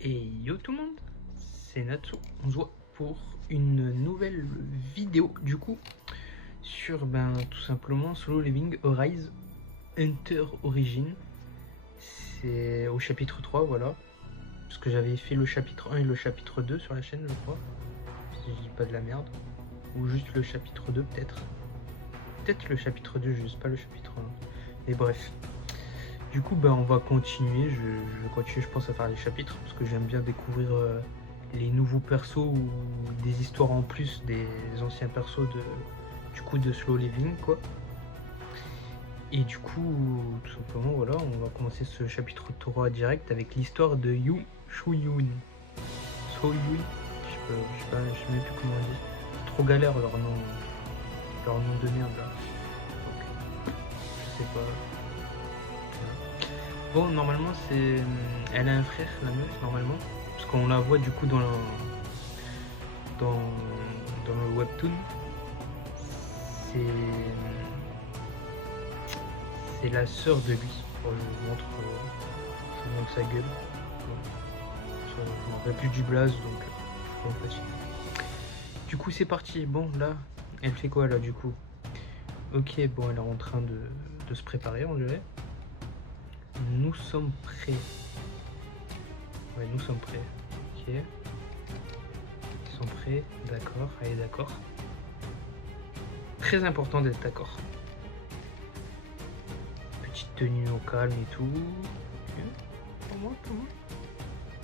Et yo tout le monde, c'est Natsu. On se voit pour une nouvelle vidéo du coup sur tout simplement Solo Leveling Arise Hunter Origin. C'est au chapitre 3, voilà. Parce que j'avais fait le chapitre 1 et le chapitre 2 sur la chaîne, je crois. Si je dis pas de la merde. Ou juste le chapitre 2 peut-être. Peut-être le chapitre 2, juste pas le chapitre 1. Mais bref. Du coup, on va continuer. Je vais continuer, je pense, à faire les chapitres parce que j'aime bien découvrir les nouveaux persos ou des histoires en plus des anciens persos de Slow Living, quoi. Et du coup, tout simplement, voilà, on va commencer ce chapitre 3 direct avec l'histoire de Yu Shu-yun. So-yun, je sais même plus comment on dit. C'est trop galère leur nom de merde là. Donc, je sais pas. Bon, normalement, elle a un frère, la meuf, normalement. Parce qu'on la voit du coup dans le webtoon. C'est la sœur de lui. Bon, je vous montre sa gueule. Je me rappelle plus du blaze, donc je suis facile. Du coup, c'est parti. Bon, là, elle fait quoi là, du coup? Ok, bon, elle est en train de se préparer, on dirait. Nous sommes prêts. Ouais, nous sommes prêts. Ok. Ils sont prêts. D'accord. Allez, d'accord. Très important d'être d'accord. Petite tenue au calme et tout. Ok. Pour moi.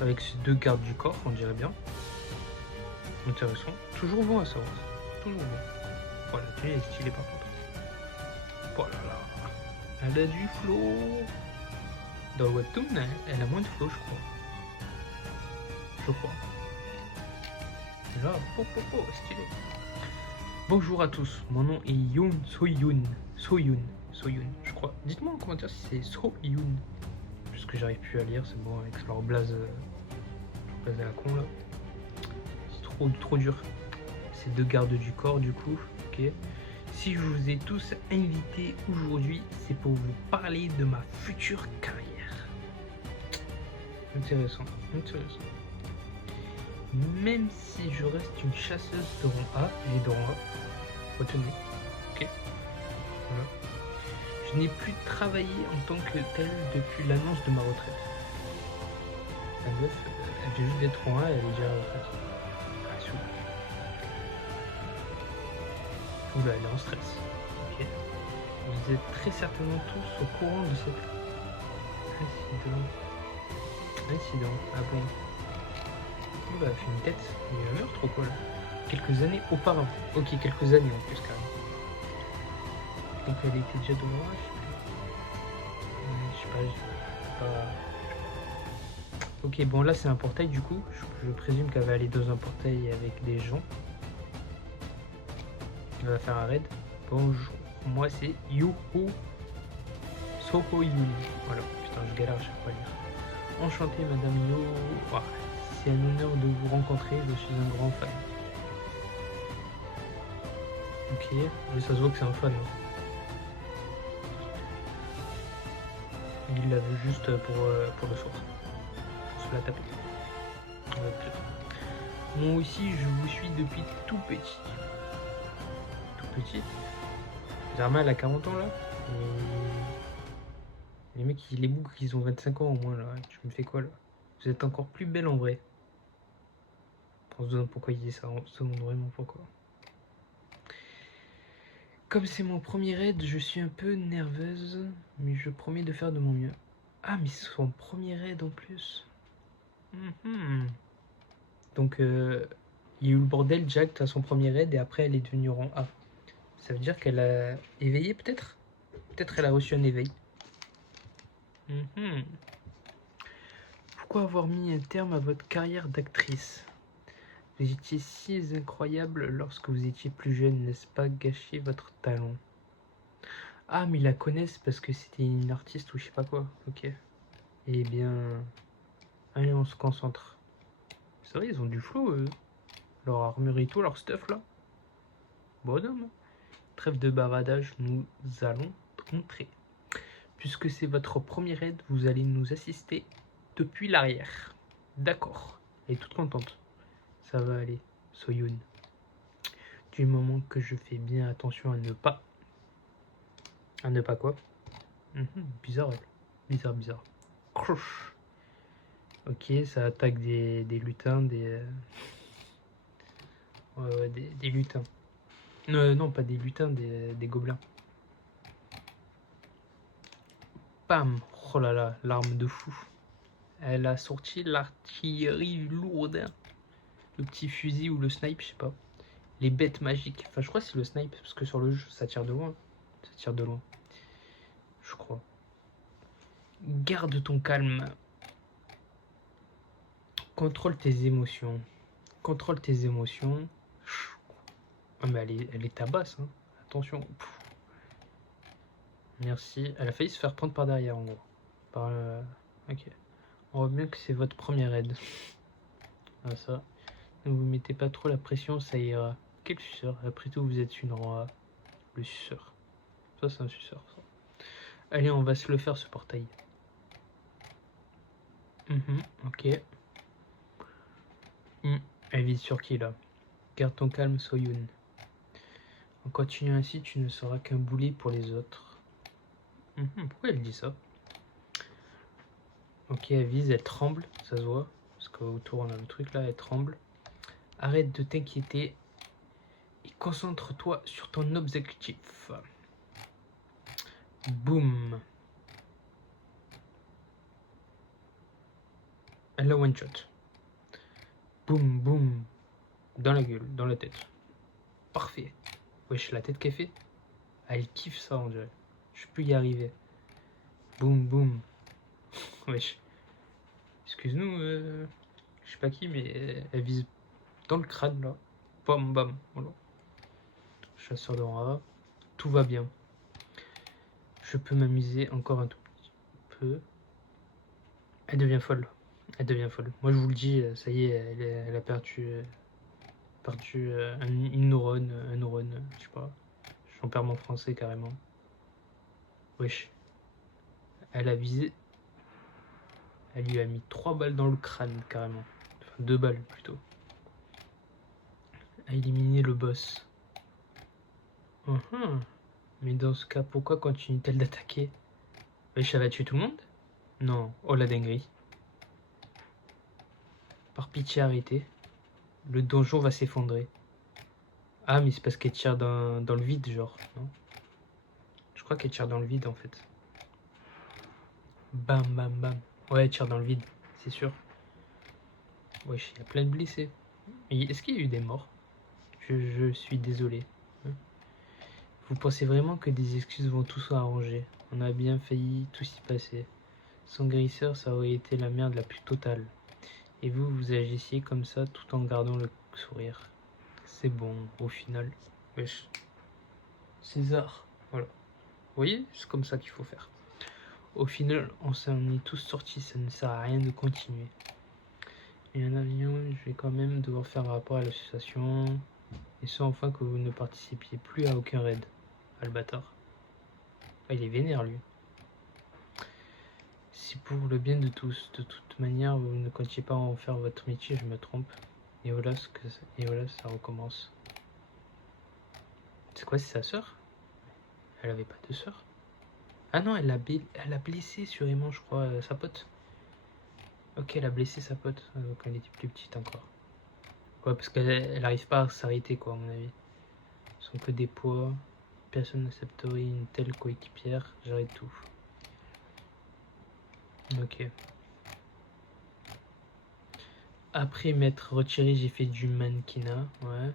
Avec ces deux gardes du corps, on dirait bien. Intéressant. Toujours bon à savoir. Toujours bon. Voilà, la tenue est stylée par contre. Oh là là. Elle a du flow. Dans le webtoon, elle a moins de flow, je crois. Là, stylé. Bonjour à tous, mon nom est Yoon So-yoon, je crois. Dites-moi en commentaire si c'est So-yoon. Puisque j'arrive plus à lire, c'est bon avec leur blaze à la con là. C'est trop dur. C'est deux gardes du corps du coup, ok. Si je vous ai tous invités aujourd'hui, c'est pour vous parler de ma future carrière. Intéressant. Même si je reste une chasseuse de rang A, j'ai de rang A, retenez, ok. Voilà. Je n'ai plus travaillé en tant que telle depuis l'annonce de ma retraite. La meuf, elle vient juste d'être rang A, elle est déjà à la retraite. Ah, souple. Oula, elle est en stress. Ok. Vous êtes très certainement tous au courant de cet incident. Ah bon. Oula, elle fait une tête. Il va meurtre ou quoi là? Quelques années auparavant. Ok, quelques années en plus carrément. Donc elle était déjà de moi, je sais pas. Ok, bon là c'est un portail du coup. Je présume qu'elle va aller dans un portail avec des gens. Elle va faire un raid. Bonjour, moi c'est Yuhu Soho Yuli. Voilà, putain je galère à chaque fois à lire. Enchanté madame Yo. Ah, c'est un honneur de vous rencontrer, je suis un grand fan. Ok, mais ça se voit que c'est un fan. Hein. Il l'a vu juste pour le soir. Pour se la taper. Moi aussi, je vous suis depuis tout petit. Tout petit. Zerma, elle a 40 ans là. Et les mecs, les boucs, ils ont 25 ans au moins là. Tu me fais quoi là? Vous êtes encore plus belle en vrai. On se demande pourquoi il dit ça. On se demande vraiment pourquoi. Comme c'est mon premier raid, je suis un peu nerveuse. Mais je promets de faire de mon mieux. Ah, mais c'est son premier raid en plus. Donc, il y a eu le bordel. Jack à son premier raid et après elle est devenue rang A. Ça veut dire qu'elle a éveillé peut-être? Peut-être elle a reçu un éveil. Pourquoi avoir mis un terme à votre carrière d'actrice? Vous étiez si incroyable lorsque vous étiez plus jeune, n'est-ce pas? Gâcher votre talent. Ah, mais ils la connaissent parce que c'était une artiste ou je sais pas quoi. Ok. Eh bien... Allez, on se concentre. C'est vrai, ils ont du flow, eux. Leur armure et tout, leur stuff, là. Bonhomme. Trêve de bavardage, nous allons montrer. Puisque c'est votre premier raid, vous allez nous assister depuis l'arrière. D'accord. Elle est toute contente. Ça va aller, Soyun. Du moment que je fais bien attention à ne pas... À ne pas quoi? Bizarre, elle. Bizarre, bizarre. Crouch. Ok, ça attaque des lutins, ouais, des lutins. Non, pas des lutins, des gobelins. Bam. Oh là là, l'arme de fou. Elle a sorti l'artillerie lourde. Hein. Le petit fusil ou le snipe, je sais pas. Les bêtes magiques. Enfin, je crois que c'est le snipe, parce que sur le jeu, ça tire de loin. Ça tire de loin. Je crois. Garde ton calme. Contrôle tes émotions. Contrôle tes émotions. Ah, mais elle est tabasse, hein. Attention. Pff. Merci. Elle a failli se faire prendre par derrière, en gros. Ok. On voit bien que c'est votre première aide. Ah, ça. Ne vous mettez pas trop la pression, ça ira. Quel suceur? Après tout, vous êtes une roi. Le suceur. Ça, c'est un suceur, ça. Allez, on va se le faire, ce portail. Ok. Elle vise sur qui, là? Garde ton calme, Soyun. En continuant ainsi, tu ne seras qu'un boulet pour les autres. Pourquoi elle dit ça? Ok, elle vise, elle tremble, ça se voit. Parce qu'autour, on a le truc, là, elle tremble. Arrête de t'inquiéter et concentre-toi sur ton objectif. Boum. Elle la one shot. Boum, boum. Dans la gueule, dans la tête. Parfait. Wesh, la tête qu'elle fait. Elle kiffe ça, on dirait. Je peux y arriver. Boum, boum. Wesh. Excuse-nous, je sais pas qui, mais elle vise dans le crâne, là. Bam, bam. Voilà. Chasseur de rats. Tout va bien. Je peux m'amuser encore un tout petit peu. Elle devient folle. Elle devient folle. Moi, je vous le dis, ça y est, elle a perdu une neurone, un neurone, je sais pas. J'en perds mon français carrément. Wesh. Elle a visé. Elle lui a mis 3 balles dans le crâne carrément. Enfin, 2 balles plutôt. A éliminé le boss. Mais dans ce cas, pourquoi continue-t-elle d'attaquer? Wesh, elle va tuer tout le monde? Non. Oh la dinguerie. Par pitié, arrêtez. Le donjon va s'effondrer. Ah, mais c'est parce qu'elle tire dans le vide, genre, non? Je crois qu'elle tire dans le vide, en fait. Bam, bam, bam. Ouais, elle tire dans le vide, c'est sûr. Wesh, il y a plein de blessés. Est-ce qu'il y a eu des morts? Je suis désolé. Vous pensez vraiment que des excuses vont tout s'arranger? On a bien failli tout s'y passer. Sans Grisseur, ça aurait été la merde la plus totale. Et vous, vous agissiez comme ça tout en gardant le sourire. C'est bon, au final. Wesh. César. Voilà. Vous voyez, c'est comme ça qu'il faut faire. Au final, on s'en est tous sortis, ça ne sert à rien de continuer. Et un avion, je vais quand même devoir faire un rapport à l'association. Et ça, enfin, que vous ne participiez plus à aucun raid. Ah, le bâtard. Ah, il est vénère, lui. C'est pour le bien de tous. De toute manière, vous ne comptiez pas en faire votre métier, je me trompe. Et voilà, ça recommence. C'est quoi, c'est sa sœur? Elle avait pas de sœur? Ah non, elle a blessé sûrement, je crois, sa pote. Ok, elle a blessé sa pote, donc elle était plus petite encore. Ouais, parce qu'elle arrive pas à s'arrêter, quoi, à mon avis. Ils sont que des poids. Personne n'accepterait une telle coéquipière. J'arrête tout. Ok. Après m'être retiré, j'ai fait du mannequinat, ouais.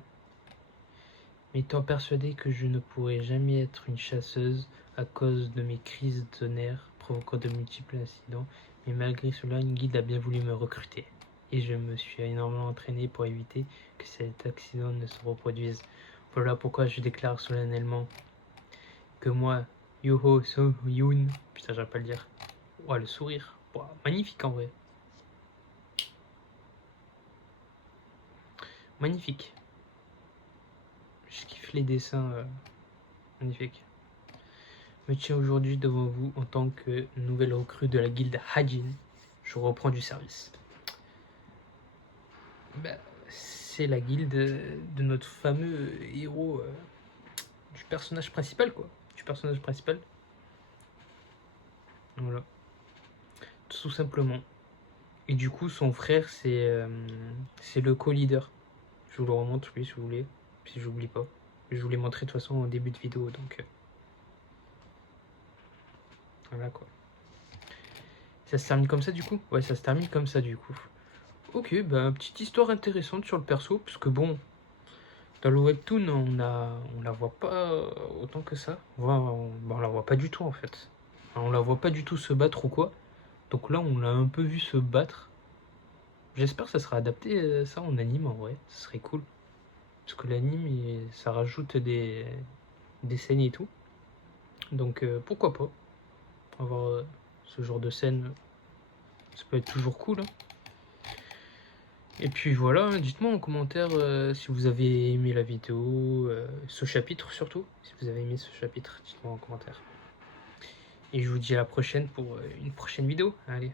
M'étant persuadé que je ne pourrais jamais être une chasseuse à cause de mes crises de nerfs provoquant de multiples incidents, mais malgré cela, une guide a bien voulu me recruter. Et je me suis énormément entraîné pour éviter que cet accident ne se reproduise. Voilà pourquoi je déclare solennellement que moi, Yoho So Yoon, putain, j'arrive pas à le dire. Ouah, le sourire, ouah, magnifique en vrai. Magnifique. Je kiffe les dessins, magnifiques. Me tiens aujourd'hui devant vous en tant que nouvelle recrue de la guilde Hajin. Je reprends du service. bah, c'est la guilde de notre fameux héros, du personnage principal, quoi. Du personnage principal. Voilà. Tout simplement. Et du coup, son frère, c'est le co-leader. Je vous le remonte, oui, si vous voulez. Si j'oublie pas. Je vous l'ai montré de toute façon au début de vidéo, donc voilà quoi. Ça se termine comme ça du coup? Ouais, ça se termine comme ça du coup. Ok, bah petite histoire intéressante sur le perso, parce que bon, dans le webtoon, on la voit pas autant que ça. On la voit pas du tout en fait. On la voit pas du tout se battre ou quoi. Donc là, on l'a un peu vu se battre. J'espère que ça sera adapté ça en anime en vrai, ce serait cool. Parce que l'anime, ça rajoute des scènes et tout. Donc pourquoi pas avoir ce genre de scène, ça peut être toujours cool, hein. Et puis voilà, hein, dites-moi en commentaire si vous avez aimé la vidéo, ce chapitre surtout. Si vous avez aimé ce chapitre, dites-moi en commentaire. Et je vous dis à la prochaine pour une prochaine vidéo. Allez.